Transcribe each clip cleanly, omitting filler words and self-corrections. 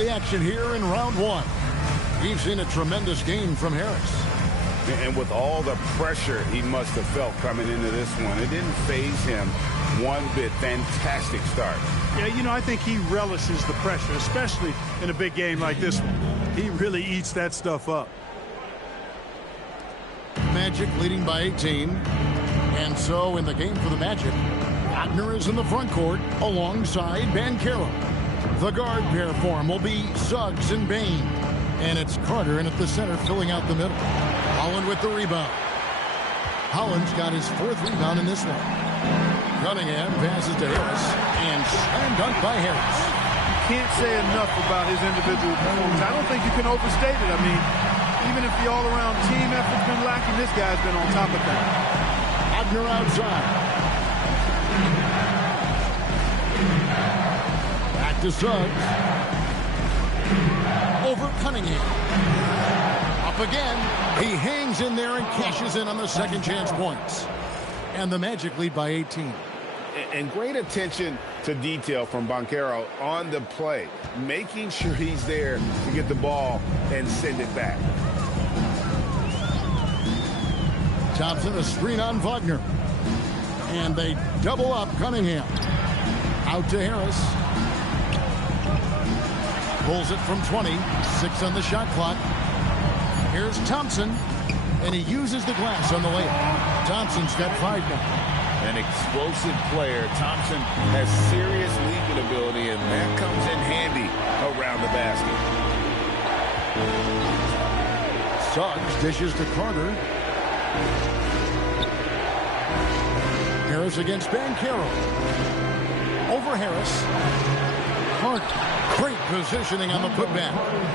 the action here in round one. We've seen a tremendous game from Harris. And with all the pressure he must have felt coming into this one, it didn't faze him one bit. Fantastic start. Yeah, you know, I think he relishes the pressure, especially in a big game like this one. He really eats that stuff up. Magic leading by 18. And so in the game for the Magic, Wagner is in the front court alongside Banchero. The guard pair for him will be Suggs and Bain. And it's Carter in at the center filling out the middle. Holland with the rebound. Holland's got his fourth rebound in this one. Cunningham passes to Harris. And slam dunk by Harris. You can't say enough about his individual performance. I don't think you can overstate it. I mean, even if the all-around team effort's been lacking, this guy's been on top of things. Wagner outside. Back to Suggs. Over Cunningham. Up again. He hangs in there and cashes in on the second chance points. And the Magic lead by 18. And great attention to detail from Banchero on the play, making sure he's there to get the ball and send it back. Thompson, a screen on Wagner. And they double up Cunningham. Out to Harris. Pulls it from 20. 6 on the shot clock. Here's Thompson. And he uses the glass on the layup. Thompson's got 5 now. An explosive player. Thompson has serious leaping ability, and that comes in handy around the basket. Suggs dishes to Carter. Harris against Banchero. Over Harris. Carter. Great positioning on the putback.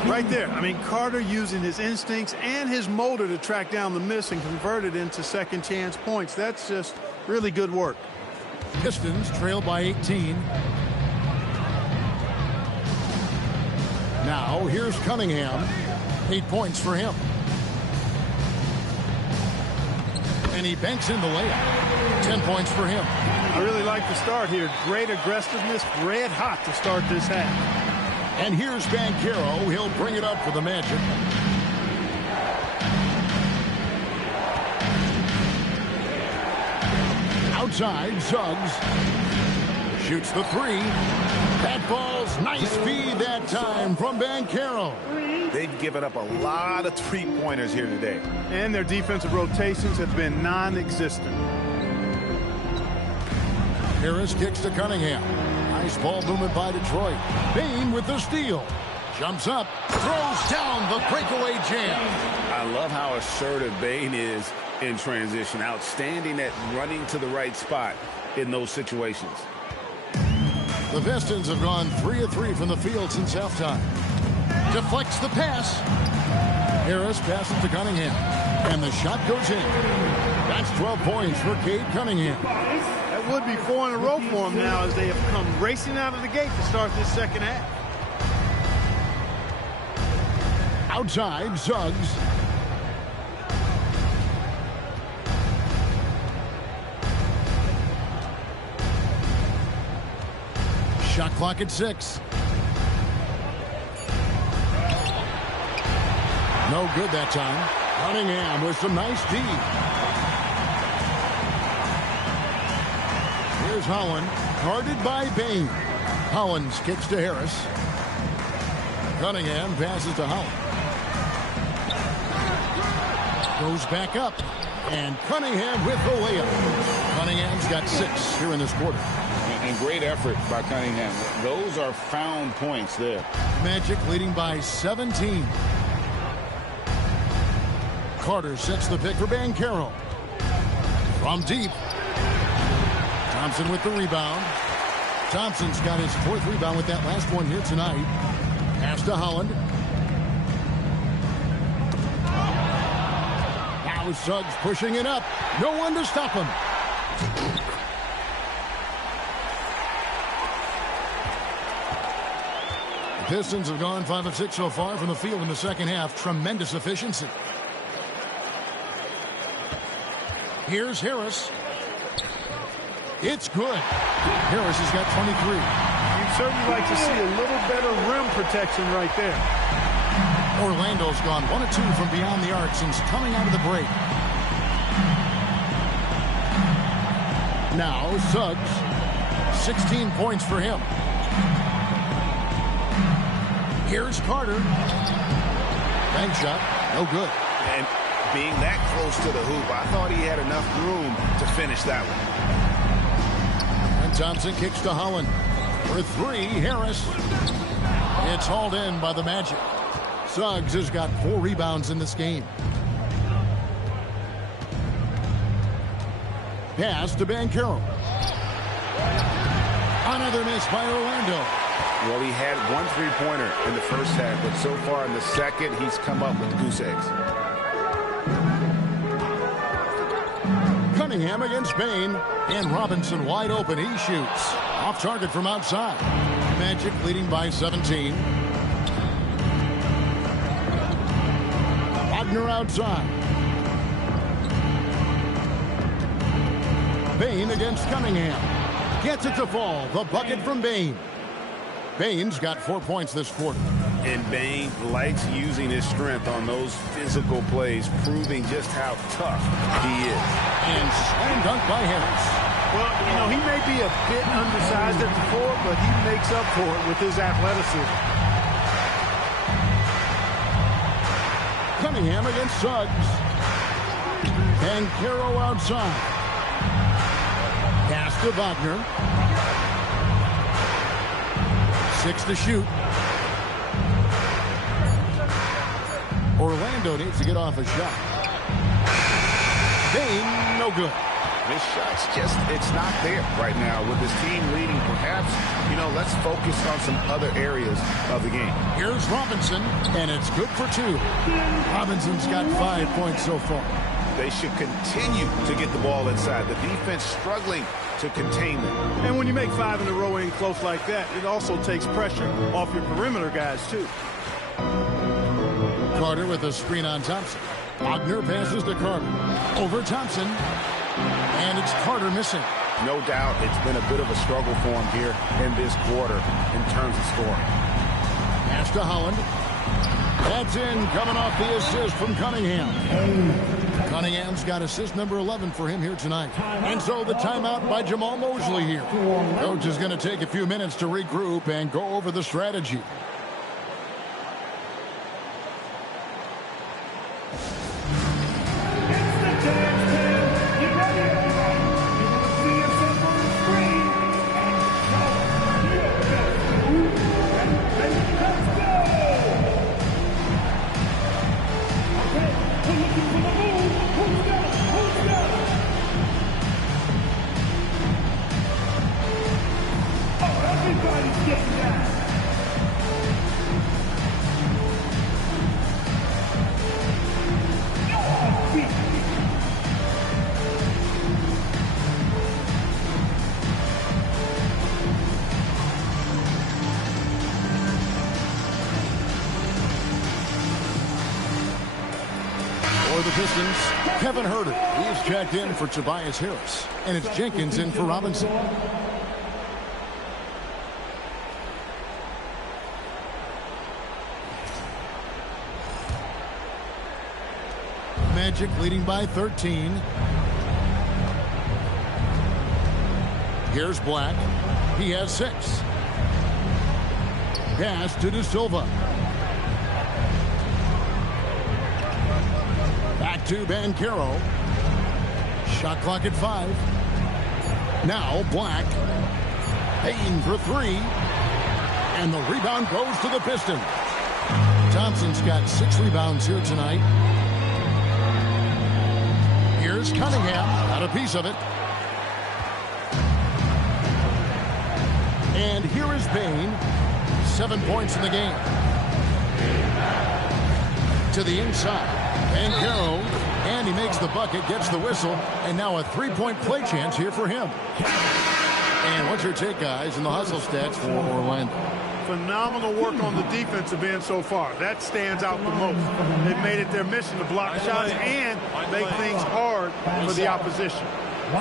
Right there. I mean, Carter using his instincts and his motor to track down the miss and convert it into second chance points. That's just really good work. Pistons trail by 18. Now here's Cunningham. 8 points for him. And he banks in the layup. 10 points for him. I really like the start here. Great aggressiveness, red hot to start this half. And here's Banchero. He'll bring it up for the Magic. Outside, Suggs shoots the 3. That ball's nice feed that time from Banchero. They've given up a lot of three-pointers here today. And their defensive rotations have been non-existent. Harris kicks to Cunningham. Nice ball movement by Detroit. Bain with the steal. Jumps up, throws down the breakaway jam. I love how assertive Bain is in transition. Outstanding at running to the right spot in those situations. The Pistons have gone 3 of 3 from the field since halftime. Deflects the pass. Harris passes to Cunningham. And the shot goes in. That's 12 points for Cade Cunningham. That would be 4 in a row for him now as they have come racing out of the gate to start this second half. Outside, Suggs. Shot clock at 6. No good that time. Cunningham with some nice D. Here's Holland, guarded by Bain. Holland's kicks to Harris. Cunningham passes to Holland. Goes back up. And Cunningham with the layup. Cunningham's got 6 here in this quarter. And great effort by Cunningham. Those are found points there. Magic leading by 17. Carter sets the pick for Banchero. From deep. Thompson with the rebound. Thompson's got his 4th rebound with that last one here tonight. Pass to Holland. Now Suggs pushing it up. No one to stop him. The Pistons have gone 5 of 6 so far from the field in the second half. Tremendous efficiency. Here's Harris. It's good. Harris has got 23. You've certainly like to see a little better rim protection right there. Orlando's gone 1 of 2 from beyond the arc since coming out of the break. Now Suggs, 16 points for him. Here's Carter. Bank shot, no good. And being that close to the hoop, I thought he had enough room to finish that one. And Thompson kicks to Holland. For 3, Harris. It's hauled in by the Magic. Suggs has got 4 rebounds in this game. Pass to Banchero. Another miss by Orlando. Well, he had 1 3-pointer in the first half, but so far in the second, he's come up with goose eggs. Cunningham against Bain, and Robinson wide open. He shoots. Off target from outside. Magic leading by 17. Wagner outside. Bain against Cunningham. Gets it to fall. The bucket from Bain. Bain's got 4 points this quarter. And Bain likes using his strength on those physical plays, proving just how tough he is. And slam dunk by Harris. Well, you know, he may be a bit undersized at the 4, but he makes up for it with his athleticism. Cunningham against Suggs. And Caro outside. Pass to Wagner. 6 to shoot. Orlando needs to get off a shot. Bain, no good. This shot's just, it's not there right now with his team leading. Perhaps, you know, let's focus on some other areas of the game. Here's Robinson, and it's good for 2. Robinson's got 5 points so far. They should continue to get the ball inside. The defense struggling to contain them. And when you make 5 in a row in close like that, it also takes pressure off your perimeter guys, too. Carter with a screen on Thompson. Wagner passes to Carter. Over Thompson. And it's Carter missing. No doubt it's been a bit of a struggle for him here in this quarter in terms of scoring. Pass to Holland. That's in, coming off the assist from Cunningham. Cunningham's got assist number 11 for him here tonight. And so the timeout by Jamal Mosley here. Coach is going to take a few minutes to regroup and go over the strategy. For the Pistons, Kevin Herter. He's checked in for Tobias Harris. And it's Jenkins in for Robinson. Magic leading by 13. Here's Black. He has 6. Pass to De Silva. Back to Banchero. Shot clock at 5. Now Black. Payne for 3. And the rebound goes to the Pistons. Thompson's got 6 rebounds here tonight. Here's Cunningham. Got a piece of it. And here is Payne. 7 points in the game. To the inside. Banchero, and he makes the bucket, gets the whistle, and now a 3-point play chance here for him. And what's your take, guys, in the hustle stats for Orlando? Phenomenal work on the defensive end so far. That stands out the most. They've made it their mission to block shots and make things hard for the opposition.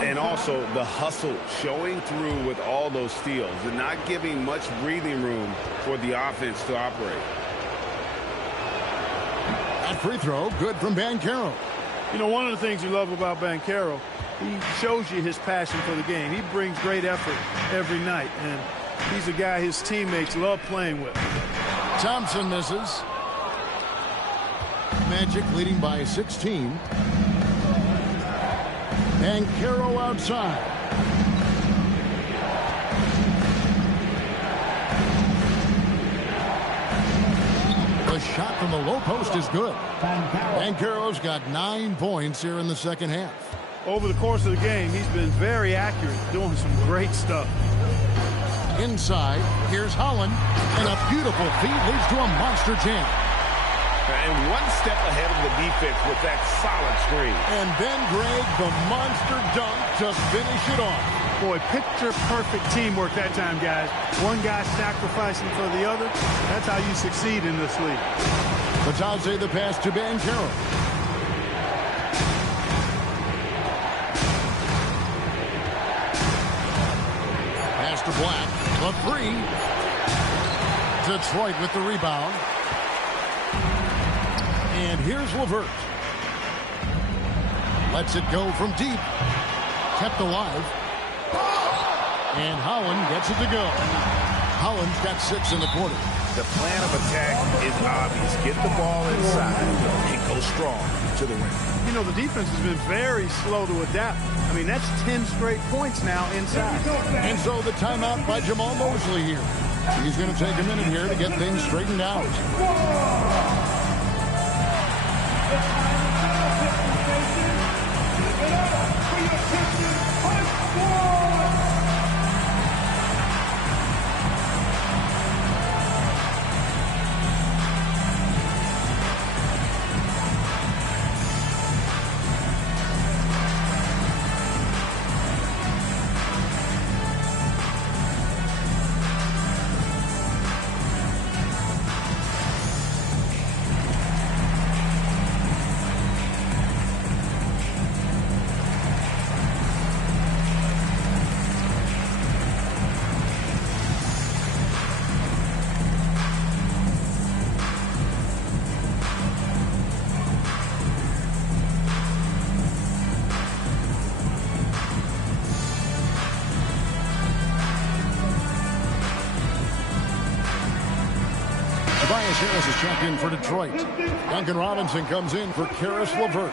And also the hustle showing through with all those steals and not giving much breathing room for the offense to operate. That free throw, good from Banchero. You know, one of the things you love about Banchero, he shows you his passion for the game. He brings great effort every night, and he's a guy his teammates love playing with. Thompson misses. Magic leading by 16. Banchero outside. The shot from the low post is good. Banchero's got 9 points here in the second half. Over the course of the game, he's been very accurate, doing some great stuff. Inside, here's Holland, and a beautiful feed leads to a monster jam. And one step ahead of the defense with that solid screen. And then, Greg, the monster dunk to finish it off. Boy, picture-perfect teamwork that time, guys. One guy sacrificing for the other. That's how you succeed in this league. Batadze the pass to Banchero. Pass to Black. The three. Detroit with the rebound. And here's LeVert. Lets it go from deep. Kept alive. And Holland gets it to go. Holland's got 6 in the quarter. The plan of attack is obvious. Get the ball inside and go strong to the rim. You know, the defense has been very slow to adapt. I mean, that's 10 straight points now inside. And so the timeout by Jamal Mosley here. He's going to take a minute here to get things straightened out. Harris is checked in for Detroit. Duncan Robinson comes in for Karis LeVert.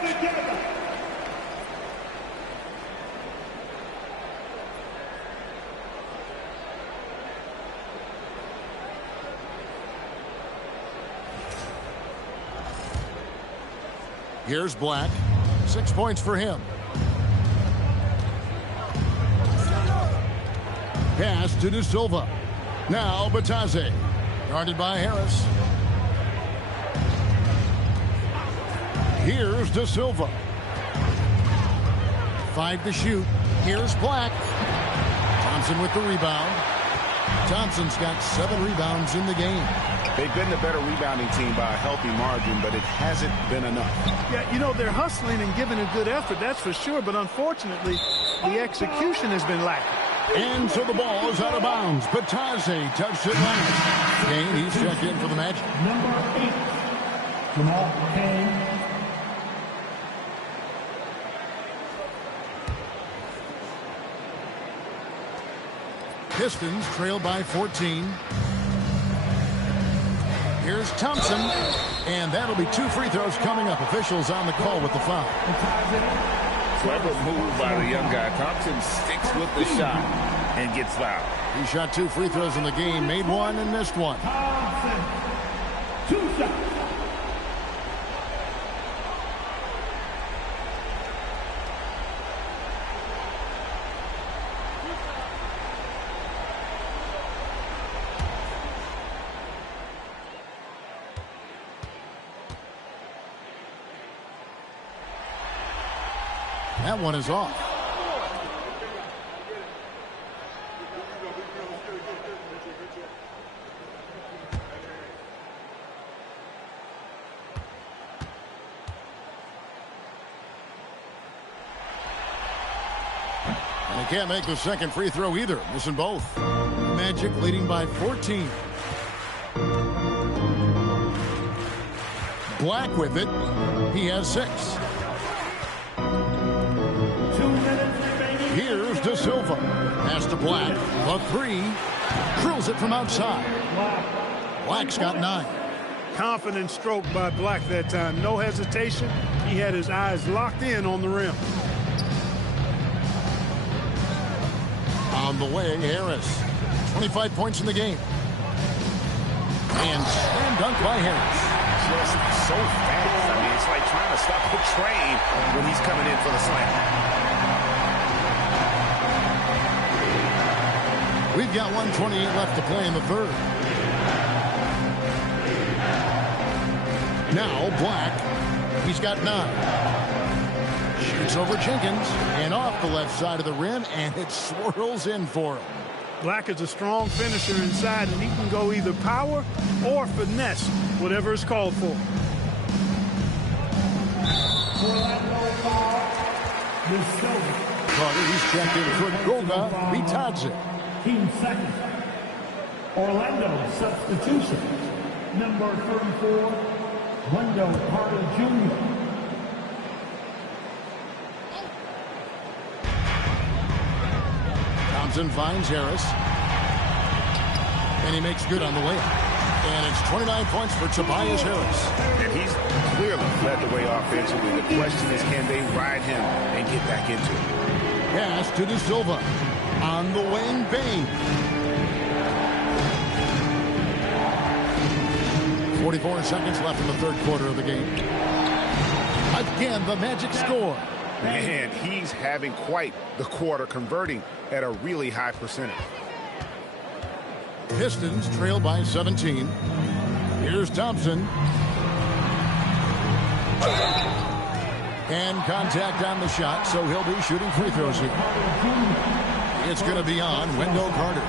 Here's Black. 6 points for him. Pass to De Silva. Now Batadze. Guarded by Harris. Here's De Silva. 5 to shoot. Here's Black. Thompson with the rebound. Thompson's got 7 rebounds in the game. They've been the better rebounding team by a healthy margin, but it hasn't been enough. Yeah, you know, they're hustling and giving a good effort, that's for sure, but unfortunately, the execution has been lacking. And so the ball is out of bounds. Batadze touched it last. Kane, he's checked in for the Magic. Number 8, Jamal Kane. Pistons trail by 14. Here's Thompson. And that'll be 2 free throws coming up. Officials on the call with the foul. Clever move by the young guy. Thompson sticks with the shot and gets fouled. He shot 2 free throws in the game, made 1 and missed 1. Thompson, 2 shots. That one is off. And he can't make the second free throw either, missing both. Magic leading by 14. Black with it. He has 6. 2 minutes remaining. Here's De Silva. Pass to Black. The 3. Drills it from outside. Black's got 9. Confident stroke by Black that time. No hesitation. He had his eyes locked in on the rim. On the way, Harris. 25 points in the game. And slam dunk by Harris. Just so fast. I mean, it's like trying to stop the train when he's coming in for the slam. We've got 1:28 left to play in the third. Now Black. He's got 9. Shoots over Jenkins and off the left side of the rim, and it swirls in for him. Black is a strong finisher inside, and he can go either power or finesse, whatever is called for. Carter, he's checked in for Goga. Bitadze. Team second. Orlando substitution. Number 34, Wendell Carter Jr. Thompson finds Harris. And he makes good on the layup. And it's 29 points for Tobias Harris. And he's clearly led the way offensively. The question is, can they ride him and get back into it? Pass to De Silva. On the wing, Bain. 44 seconds left in the third quarter of the game. Again, the Magic score. Man, he's having quite the quarter, converting at a really high percentage. Pistons trail by 17. Here's Thompson. And contact on the shot, so he'll be shooting free throws here. It's going to be on Wendell Carter.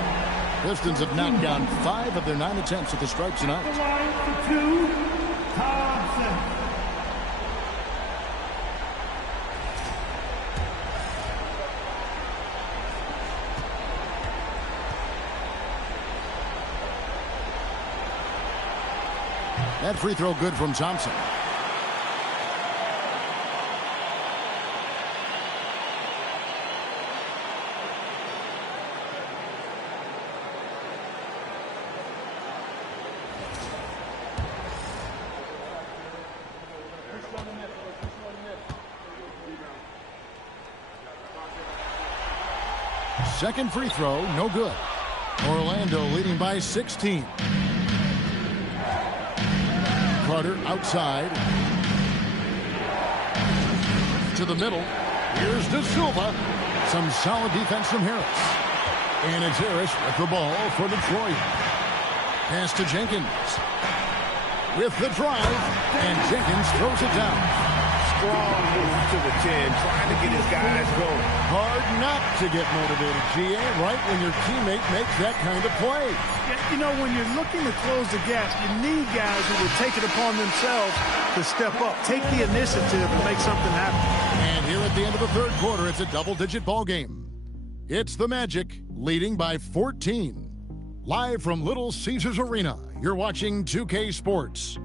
Pistons have knocked down 5 of their 9 attempts at the stripes tonight. The line for 2, Thompson. That free throw good from Thompson. Second free throw, no good. Orlando leading by 16. Carter outside. To the middle. Here's De Silva. Some solid defense from Harris. And it's Harris with the ball for Detroit. Pass to Jenkins. With the drive. And Jenkins throws it down. Strong move to the 10, trying to get his guys going. Hard not to get motivated, GA, right when your teammate makes that kind of play. You know, when you're looking to close the gap, you need guys who will take it upon themselves to step up, take the initiative, and make something happen. And here at the end of the third quarter, it's a double-digit ball game. It's the Magic leading by 14. Live from Little Caesars Arena, you're watching 2K Sports.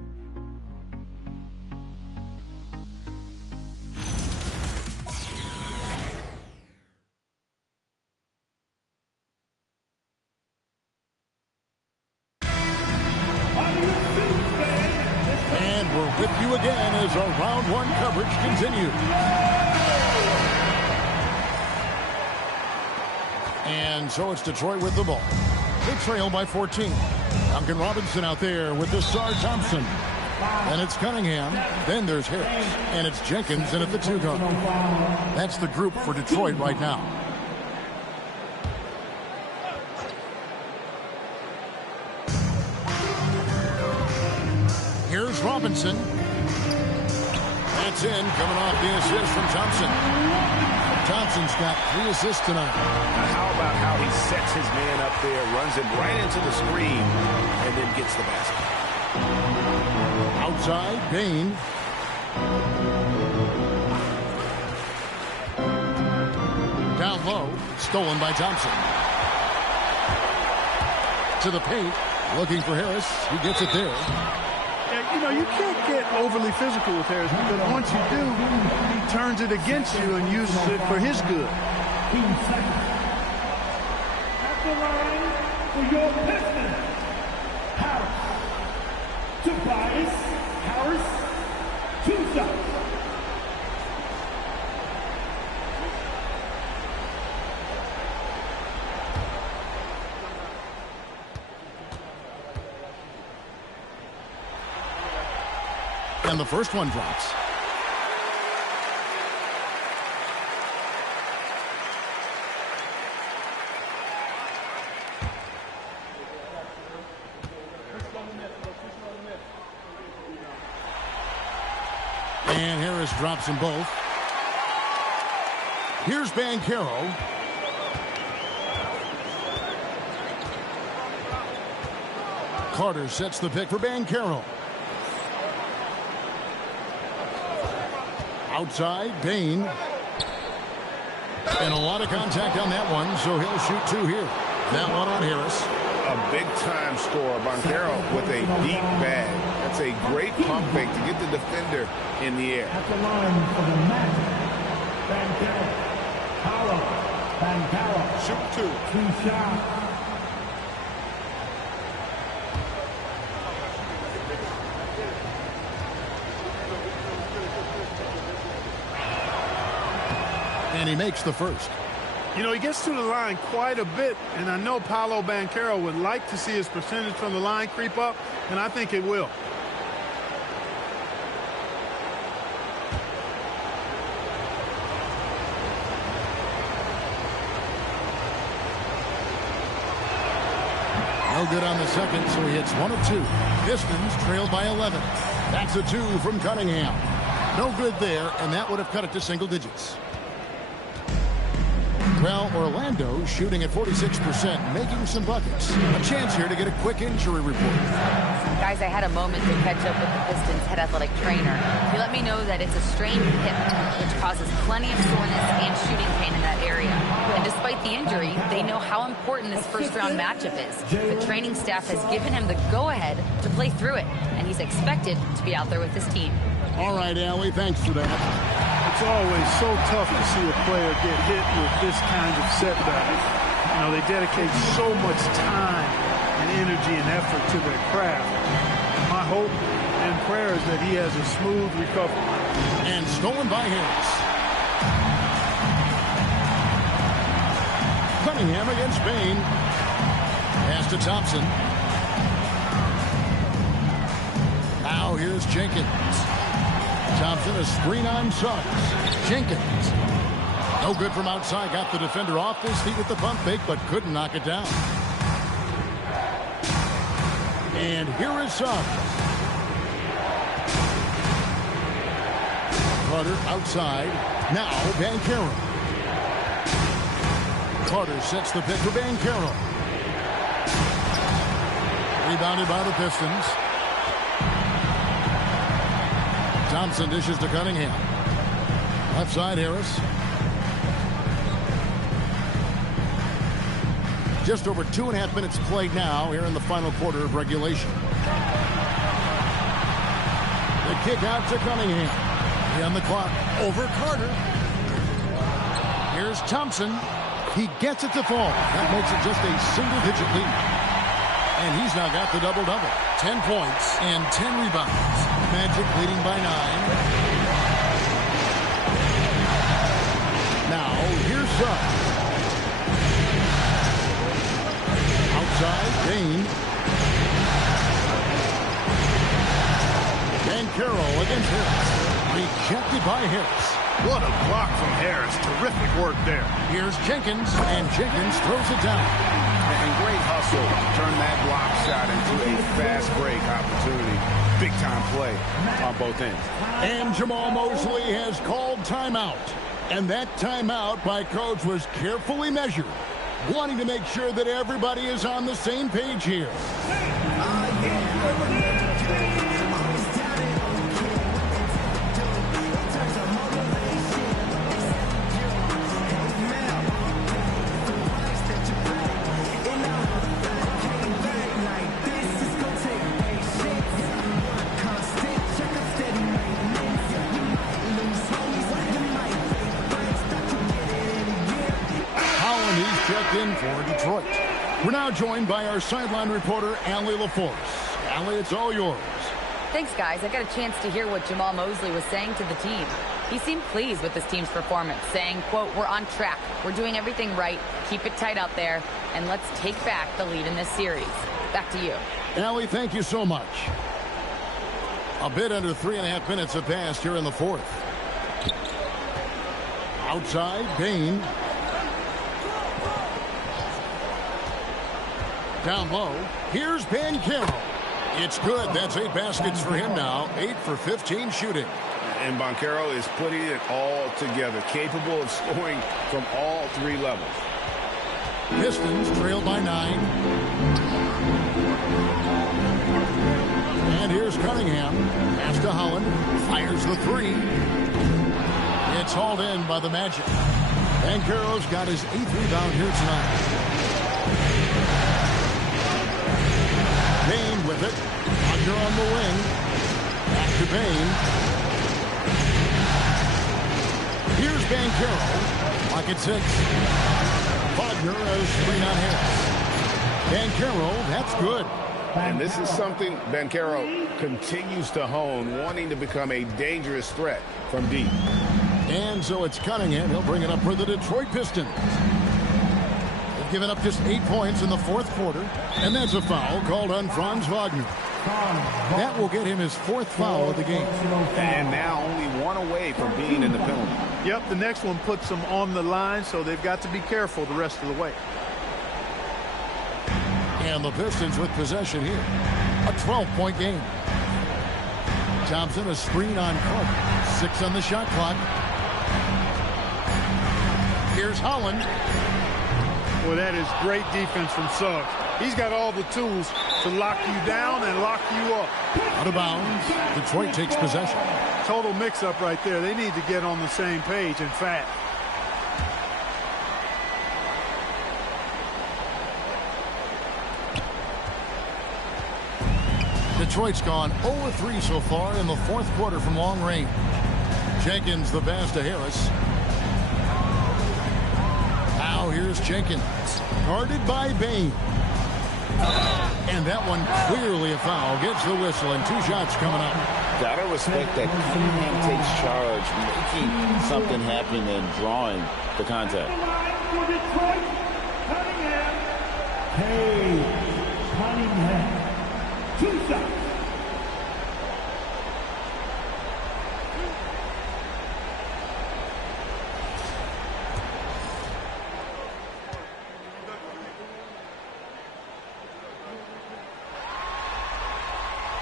With you again as our round one coverage continues. And so it's Detroit with the ball. They trail by 14. Duncan Robinson out there with the Sar Thompson. And it's Cunningham. Then there's Harris. And it's Jenkins in at the 2 guard. That's the group for Detroit right now. Here's Robinson. That's in, coming off the assist from Thompson. Thompson's got 3 assists tonight. How about how he sets his man up there, runs him right into the screen, and then gets the basket. Outside, Bain. Down low. Stolen by Thompson. To the paint. Looking for Harris. He gets it there. Yeah, you know, you can't get overly physical with Harris because once you do, he turns it against you and uses it for his good. 15 seconds. At the line for your Pistons, Harris. Tobias Harris, 2 shots. And the first one drops. And Harris drops them both. Here's Banchero. Carter sets the pick for Banchero. Outside, Bain. And a lot of contact on that one, so he'll shoot 2 here. That one on Harris. A big-time scorer, Banchero, with a deep bag. That's a great pump fake to get the defender in the air. At the line for the Magic, Banchero. Shoot 2. 2 shots. And he makes the first. You know, he gets to the line quite a bit, and I know Paolo Banchero would like to see his percentage from the line creep up, and I think it will. No good on the second, so he hits 1 of 2. Pistons trailed by 11. That's a 2 from Cunningham. No good there, and that would have cut it to single digits. Well, Orlando shooting at 46%, making some buckets. A chance here to get a quick injury report. Guys, I had a moment to catch up with the Pistons head athletic trainer. He let me know that it's a strained hip, which causes plenty of soreness and shooting pain in that area. And despite the injury, they know how important this first-round matchup is. The training staff has given him the go-ahead to play through it, and he's expected to be out there with his team. All right, Allie, thanks for that. It's always so tough to see a player get hit with this kind of setback. You know, they dedicate so much time and energy and effort to their craft. My hope and prayer is that he has a smooth recovery. And stolen by Harris. Cunningham against Bain. Pass to Thompson. Now here's Jenkins. Thompson, a screen on Suggs. Jenkins. No good from outside. Got the defender off his feet with the pump fake, but couldn't knock it down. And here is Suggs. Carter outside. Now Banchero. Carter sets the pick for Banchero. Rebounded by the Pistons. Thompson dishes to Cunningham. Left side, Harris. Just over 2.5 minutes played now here in the final quarter of regulation. The kick out to Cunningham. He on the clock. Over Carter. Here's Thompson. He gets it to fall. That makes it just a single-digit lead. And he's now got the double-double. 10 points and 10 rebounds. Magic leading by 9. Now, here's Suggs. Outside, Bain. Banchero against Harris. Rejected by Harris. What a block from Harris. Terrific work there. Here's Jenkins, and Jenkins throws it down. And great hustle to turn that block shot into a fast break opportunity. Big-time play on both ends. And Jamal Mosley has called timeout. And that timeout by Coach was carefully measured, wanting to make sure that everybody is on the same page here. in for Detroit. We're now joined by our sideline reporter, Allie LaForce. Allie, it's all yours. Thanks, guys. I got a chance to hear what Jamal Mosley was saying to the team. He seemed pleased with his team's performance, saying, quote, "We're on track. We're doing everything right. Keep it tight out there, and let's take back the lead in this series." Back to you. Allie, thank you so much. A bit under 3.5 minutes have passed here in the fourth. Outside, Bain. Down low, here's Banchero. It's good. That's 8 baskets for him now. 8 for 15 shooting. And Banchero is putting it all together, capable of scoring from all 3 levels. Pistons trail by 9. And here's Cunningham. Pass to Holland. Fires the 3. It's hauled in by the Magic. Banchero's got his 8th rebound here tonight. Bain with it. Wagner on the wing. Back to Bain. Here's Banchero. Pocket 6. Wagner has 3 on hits. Banchero, that's good. And this is something Banchero continues to hone, wanting to become a dangerous threat from deep. And so it's Cunningham. He'll bring it up for the Detroit Pistons. They've given up just 8 points in the fourth quarter. And that's a foul called on Franz Wagner. That will get him his 4th foul of the game. And now only 1 away from being in the penalty. Yep, the next one puts them on the line, so they've got to be careful the rest of the way. And the Pistons with possession here. A 12-point game. Thompson, a screen on Carter. 6 on the shot clock. Here's Holland. Well, that is great defense from Suggs. He's got all the tools to lock you down and lock you up. Out of bounds. Detroit takes possession. Total mix-up right there. They need to get on the same page and fast. Detroit's gone 0-3 so far in the fourth quarter from long range. Jenkins the pass to Harris. Now here's Jenkins. Guarded by Bain. And that one clearly a foul. Gets the whistle and 2 shots coming up. Gotta respect that Cunningham takes charge, making something happen and drawing the contact. For Detroit, Cunningham. Hey, Cunningham. 2 shots.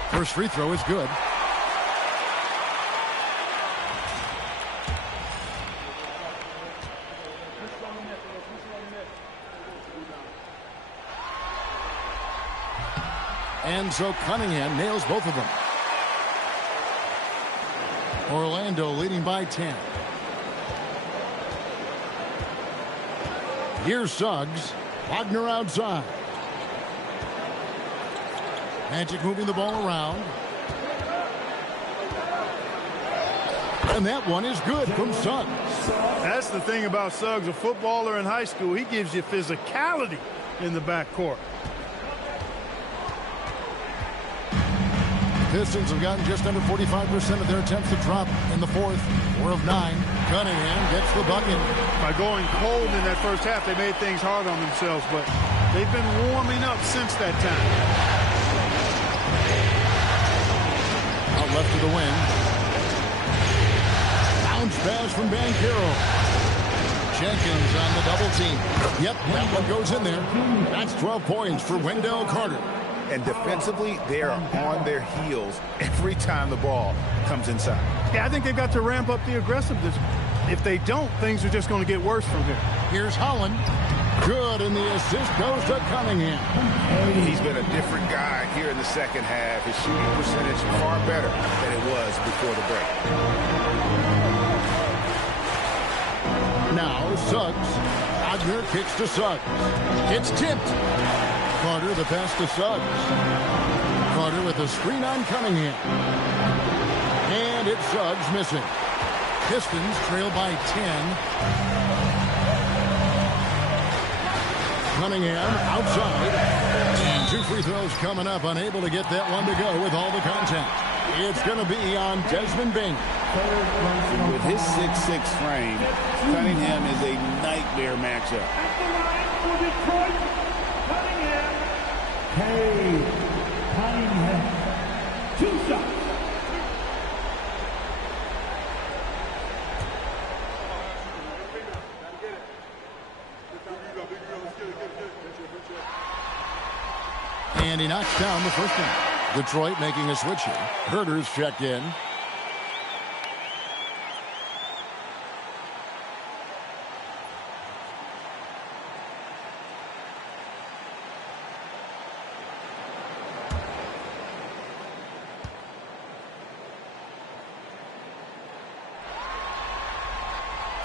First free throw is good. And so Cunningham nails both of them. Orlando leading by 10. Here's Suggs. Wagner outside. Magic moving the ball around. And that one is good from Suggs. That's the thing about Suggs, a footballer in high school. He gives you physicality in the backcourt. Pistons have gotten just under 45% of their attempts to drop in the fourth. 4 of 9. Cunningham gets the bucket. By going cold in that first half, they made things hard on themselves, but they've been warming up since that time. Out left to the wing. Bounce pass from Banchero. Jenkins on the double team. Yep, that one goes in there. That's 12 points for Wendell Carter. And defensively, they are on their heels every time the ball comes inside. Yeah, I think they've got to ramp up the aggressiveness. If they don't, things are just going to get worse from here. Here's Holland. Good, and the assist goes to Cunningham. He's been a different guy here in the second half. His shooting percentage far better than it was before the break. Now Suggs. Wagner kicks to Suggs. It's tipped. Carter the pass to Suggs. Carter with a screen on Cunningham. And it's Suggs missing. Pistons trail by 10. Cunningham outside. And 2 free throws coming up. Unable to get that one to go with all the contact. It's going to be on Desmond Bain. With his 6'6" frame, Cunningham is a nightmare matchup. At the line for Detroit, Cunningham. Cunningham. 2 shots. And he knocks down the first one. Detroit making a switch here. Herter's checked in.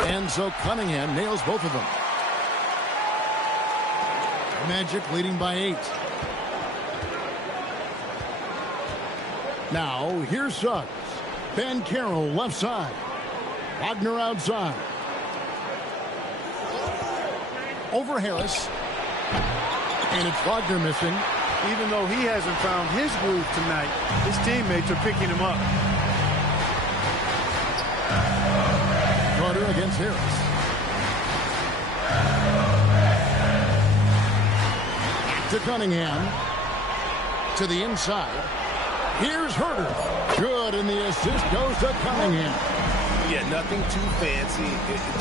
And so Cunningham nails both of them. Magic leading by 8. Now, here's Suggs. Banchero left side. Wagner outside. Over Harris. And it's Wagner missing. Even though he hasn't found his groove tonight, his teammates are picking him up. Carter against Harris. To Cunningham. To the inside. Here's Herter. Good, and the assist goes to Cunningham. Yeah, nothing too fancy.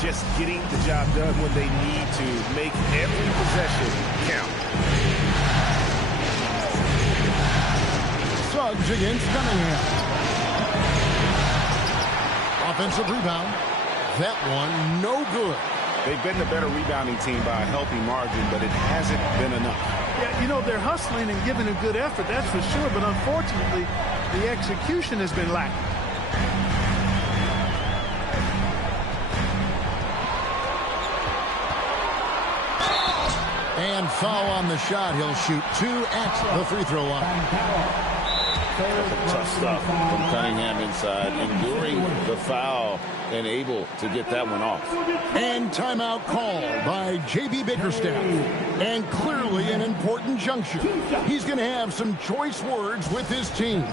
Just getting the job done when they need to. Make every possession count. Suggs against Cunningham. Offensive rebound. That one, no good. They've been the better rebounding team by a healthy margin, but it hasn't been enough. Yeah, you know, they're hustling and giving a good effort, that's for sure, but unfortunately, the execution has been lacking. And foul on the shot. He'll shoot 2 at the free throw line. Tough stuff from Cunningham inside, enduring the foul and able to get that one off. And timeout called by J.B. Bickerstaff. And clearly an important juncture. He's going to have some choice words with his team.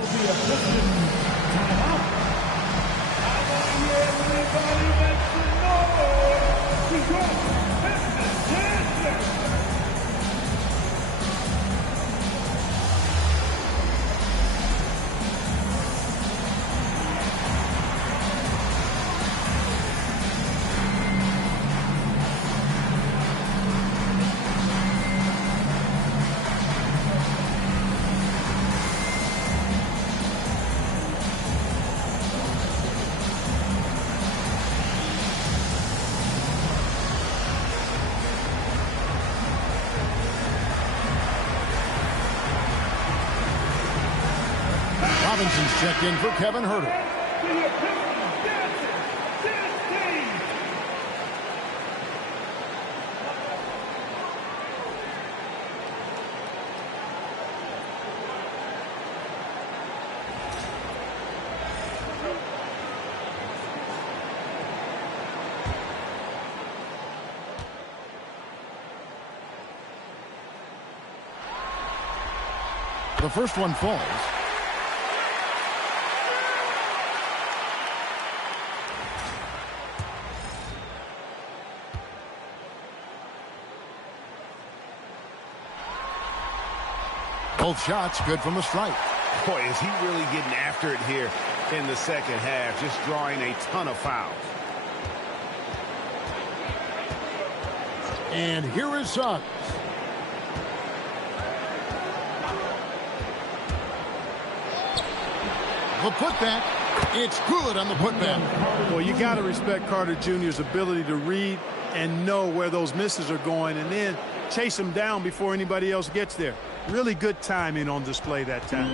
Robinson's checked in for Kevin Herter. The first one falls. Both shots good from the strike. Boy, is he really getting after it here in the second half, just drawing a ton of fouls. And here is Suggs. The putback. It's good on the putback. Well, you got to respect Carter Jr.'s ability to read and know where those misses are going and then chase them down before anybody else gets there. Really good timing on display that time.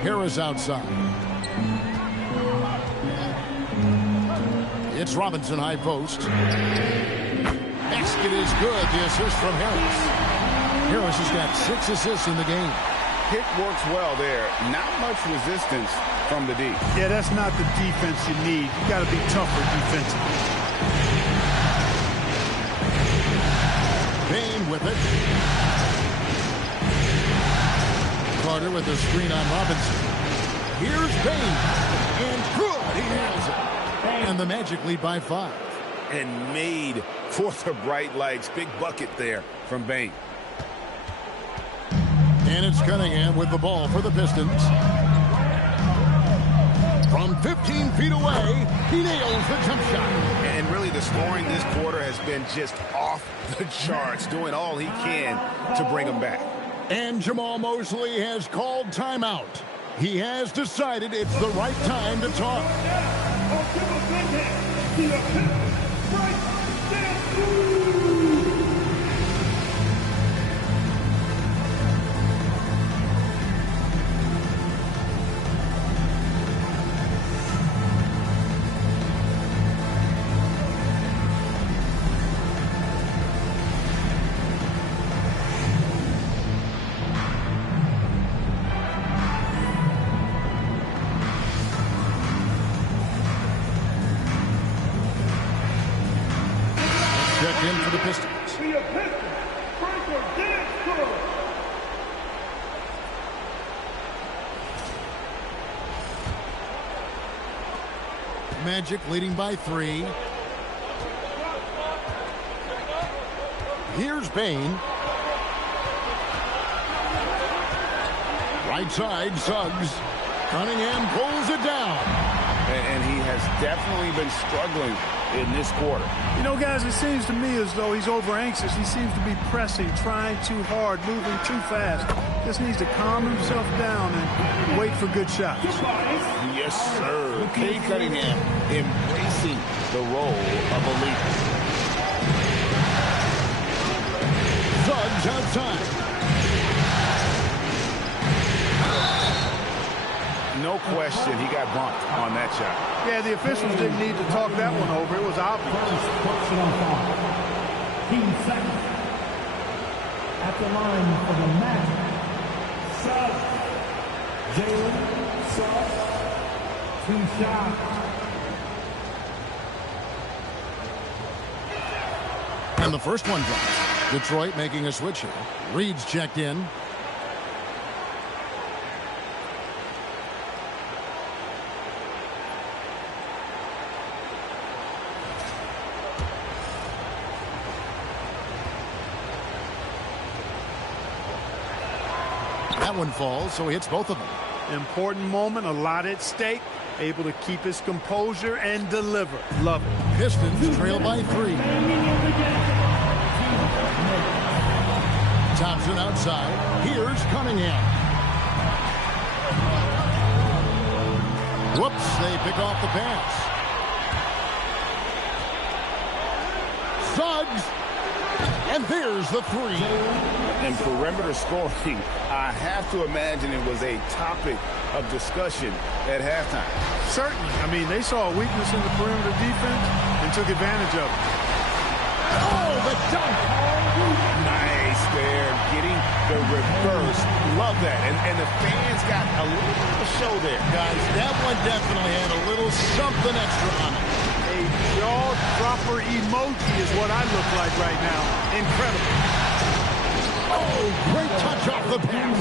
Harris outside. It's Robinson high post. Basket is good. The assist from Harris. Harris has got 6 assists in the game. Pick works well there. Not much resistance from the D. Yeah, that's not the defense you need. You got to be tougher defensively. Payne with it. Carter with the screen on Robinson. Here's Payne. And good. He nails it. And the Magic lead by 5. And made for the bright lights. Big bucket there from Bain. And it's Cunningham with the ball for the Pistons. From 15 feet away, he nails the jump shot. And really the scoring this quarter has been just off the charts, doing all he can to bring them back. And Jamal Mosley has called timeout. He has decided it's the right time to talk. Checked in for the Pistons. Magic leading by 3. Here's Bain. Right side, Suggs. Cunningham pulls it down. And he has definitely been struggling in this quarter. You know, guys, it seems to me as though he's over anxious. He seems to be pressing, trying too hard, moving too fast. Just needs to calm himself down and wait for good shots. Yes, sir. Cade Cunningham embracing the role of a leader. Suggs outside. No question, he got bumped on that shot. Yeah, the officials didn't need to talk that one over. It was obvious. Team second. At the line for the Magic, Suggs. Jalen Suggs. 2 shots. And the first one drops. Detroit making a switch here. Reed's checked in. That one falls, so he hits both of them. Important moment, a lot at stake. Able to keep his composure and deliver. Love it. Pistons trail by 3. Thompson outside. Here's Cunningham. Whoops, they pick off the pass. Suggs. And there's the 3. And perimeter scoring, I have to imagine it was a topic of discussion at halftime. Certainly. I mean, they saw a weakness in the perimeter defense and took advantage of it. Oh, the dunk. Nice there, getting the reverse. Love that. And the fans got a little bit of a show there. Guys, that one definitely had a little something extra on it. A jaw-dropper emoji is what I look like right now. Incredible. Oh, great touch off the pass.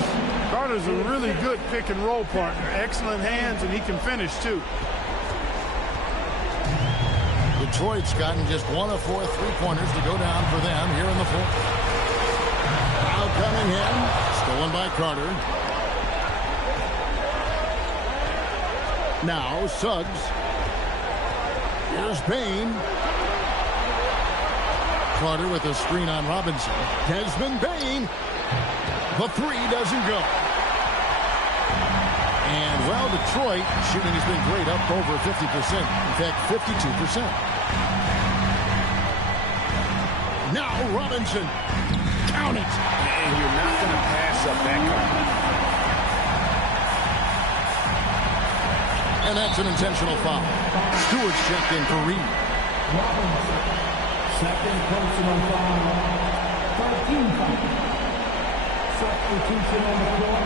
Carter's a really good pick-and-roll partner. Excellent hands, and he can finish, too. Detroit's gotten just 1 of 4 3-pointers to go down for them here in the 4th. Now Cunningham, stolen by Carter. Now Suggs. Here's Payne. Carter with a screen on Robinson. Desmond Bain. The 3 doesn't go. And, well, Detroit shooting has been great, up over 50%. In fact, 52%. Now Robinson. Count it. And you're not going to pass up that kind. And that's an intentional foul. Stewart's checked in for Reed. Robinson. Second personal foul. 13 foul. Substitution on the court.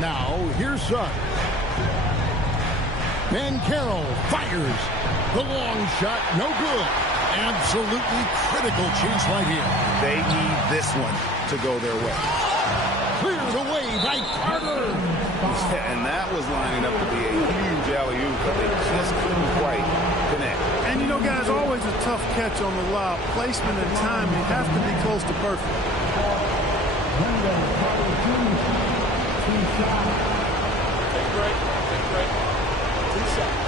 Now, here's Suggs. Banchero fires. The long shot, no good. Absolutely critical chance right here. They need this one to go their way. Cleared away by Carter. And that was lining up to be a huge alley-oop, but they just couldn't quite connect. And, you know, guys, always a tough catch on the lob. Placement and timing have to be close to perfect. Take a break. Take a break. 2 seconds.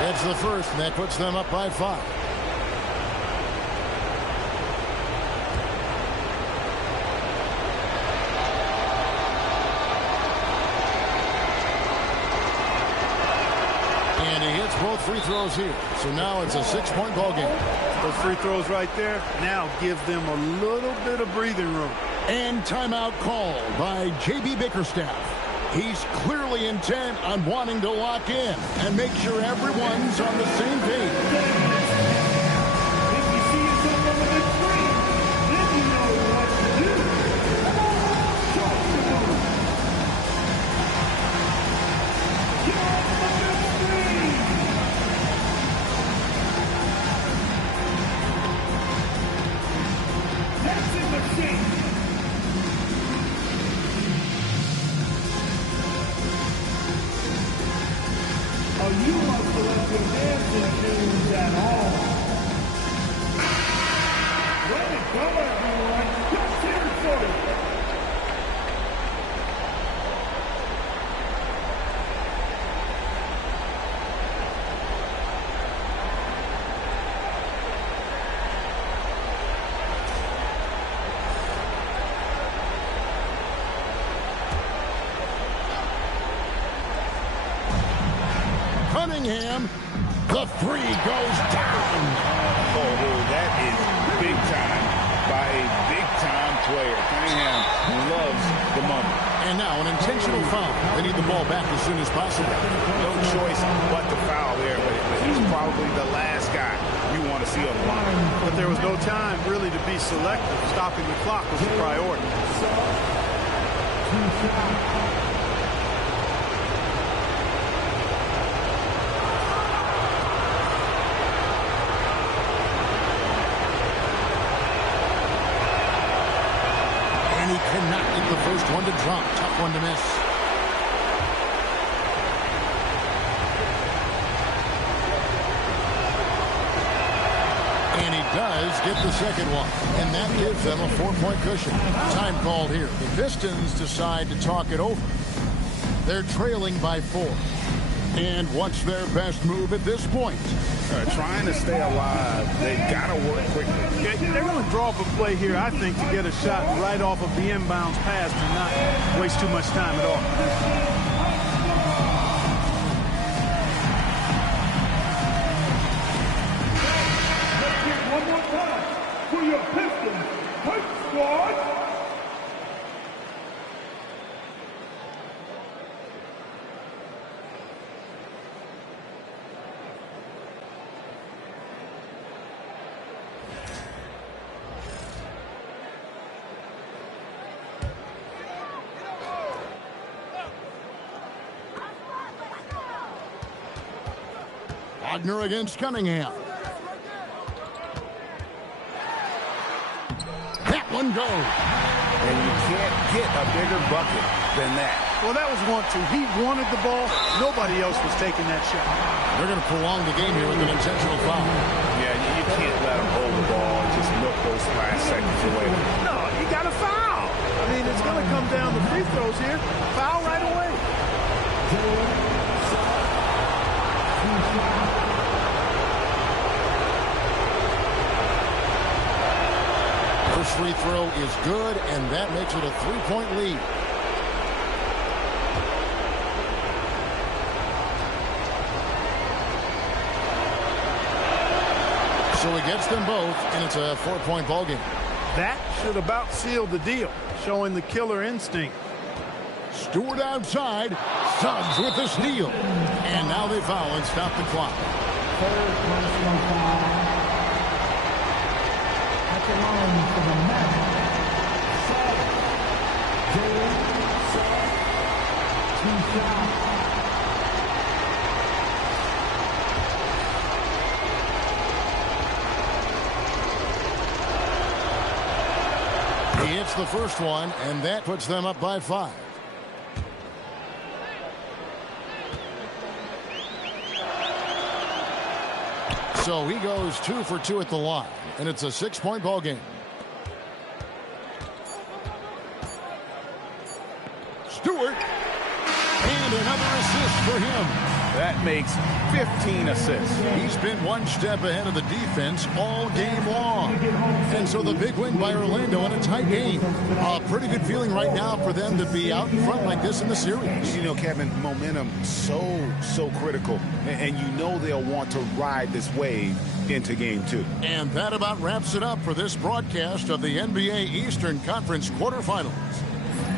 That's the first, and that puts them up by 5. And he hits both free throws here. So now it's a 6-point ball game. Those free throws right there now give them a little bit of breathing room. And timeout called by J.B. Bickerstaff. He's clearly intent on wanting to lock in and make sure everyone's on the same page. If you see yourself on the big screen, then you know what to do. Come on, show us the move. Get on the big screen. That's in the shape. Oh, you must have left your dancing shoes at home. Way to go, everyone. Let's hear it for you. Cunningham, the three goes down. Oh, that is big time by a big-time player. Cunningham loves the moment. And now an intentional foul. They need the ball back as soon as possible. No choice but to foul there, but he's probably the last guy you want to see on the line. But there was no time really to be selective. Stopping the clock was the priority. And he cannot get the first one to drop. Tough one to miss. And he does get the second one. And that gives them a 4-point cushion. Time called here. The Pistons decide to talk it over. They're trailing by 4. And what's their best move at this point? Trying to stay alive. They've got to work quickly. Yeah, they're going to draw up a play here, I think, to get a shot right off of the inbounds pass and not waste too much time at all. Let's get one more time for your Pistons Hype Squad. Wagner against Cunningham. That one goes. And you can't get a bigger bucket than that. Well, that was 1-2. He wanted the ball. Nobody else was taking that shot. They're going to prolong the game here with an intentional foul. Yeah, you can't let him hold the ball and just milk those last seconds away. No, you got to foul. I mean, it's going to come down to free throws here. Foul right away. First free throw is good, and that makes it a 3-point lead. So he gets them both, and it's a 4-point ball game. That should about seal the deal, showing the killer instinct. Stewart outside. Suggs with the steal. And now they foul and stop the clock. Third personal foul. the line for the Magic. Jalen Suggs. 2 shots. He hits the first one, and that puts them up by 5. So he goes 2 for 2 at the line, and it's a 6-point ball game. Stewart, and another assist for him. That makes 15 assists. He's been one step ahead of the defense all game long. And so the big win by Orlando in a tight game. A pretty good feeling right now for them to be out in front like this in the series. You know, Kevin, momentum so critical. And you know they'll want to ride this wave into game 2. And that about wraps it up for this broadcast of the NBA Eastern Conference quarterfinals.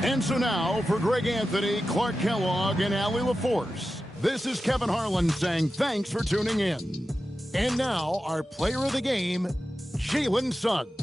And so now for Greg Anthony, Clark Kellogg, and Allie LaForce, this is Kevin Harlan saying thanks for tuning in. And now our player of the game, Jalen Suggs.